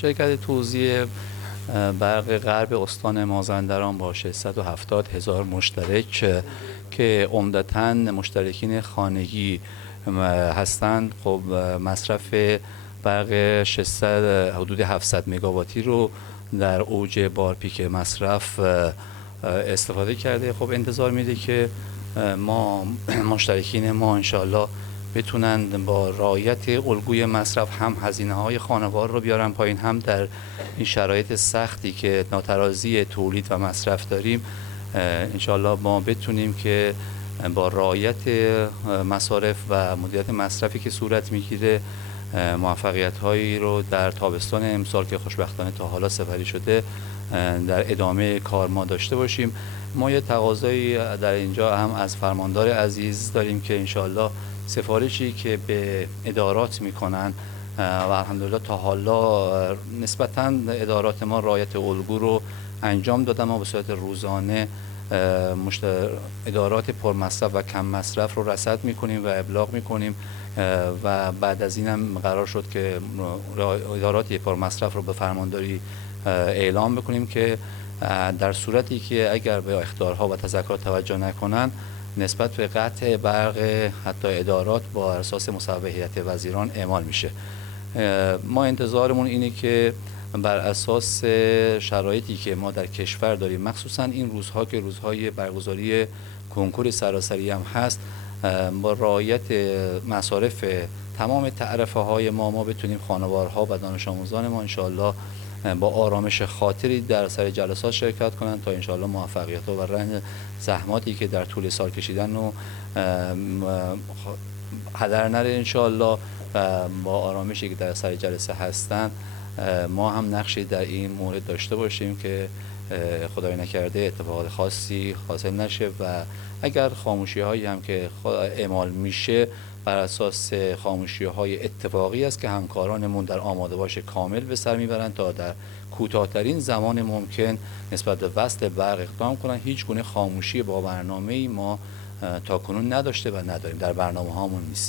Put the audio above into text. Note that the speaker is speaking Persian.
شرکت توزیع برق غرب استان مازندران با 670,000 مشترک که عمدتاً مشترکین خانگی هستند، خب مصرف برق حدود 700 مگاواتی رو در اوج بارپیک مصرف استفاده کرده. خب انتظار میده که ما مشترکین ما انشالله بتونن با رعایت الگوی مصرف هم هزینه‌های خانوار رو بیارن پایین، هم در این شرایط سختی که ناترازی تولید و مصرف داریم انشالله ما بتونیم که با رعایت مصارف و مدیریت مصرفی که صورت میگیره موفقیت‌هایی رو در تابستان امسال که خوشبختانه تا حالا سپری شده در ادامه کار ما داشته باشیم. ما یه تقاضایی در اینجا هم از فرماندار عزیز داریم که انشالله سفارشی که به ادارات میکنن و الحمدلله تا حالا نسبتاً ادارات ما رعایت الگو رو انجام دادن. ما به صورت روزانه ادارات پرمصرف و کم مصرف رو رصد میکنیم و ابلاغ میکنیم و بعد از این هم قرار شد که ادارات پرمصرف رو به فرمانداری اعلام بکنیم که در صورتی که اگر به اخطارها و تذکرات توجه نکنن نسبت به قطع برق حتی ادارات با اساس مصوبه هیئت وزیران اعمال میشه. ما انتظارمون اینه که بر اساس شرایطی که ما در کشور داریم، مخصوصا این روزها که روزهای برگزاری کنکور سراسری هم هست، با رعایت مصارف تمام تعرفه های ما بتونیم خانوارها و دانش آموزان ما انشالله با آرامش خاطری در سر جلسات شرکت کنند تا انشالله موفقیت و رنج زحماتی که در طول سال کشیدن و هدر نره انشالله و با آرامشی که در سر جلسه هستند ما هم نقشی در این مورد داشته باشیم که خدای نکرده اتفاقات خاصی حاصل نشه و اگر خاموشی هایی هم که اعمال میشه بر اساس خاموشی های اتفاقی است که همکارانمون در آماده باش کامل به سر میبرند تا در کوتاه‌ترین زمان ممکن نسبت به وصل برق اقدام کنند. هیچ گونه خاموشی با برنامه‌ای ما تاکنون نداشته و نداریم، در برنامه هامون نیست.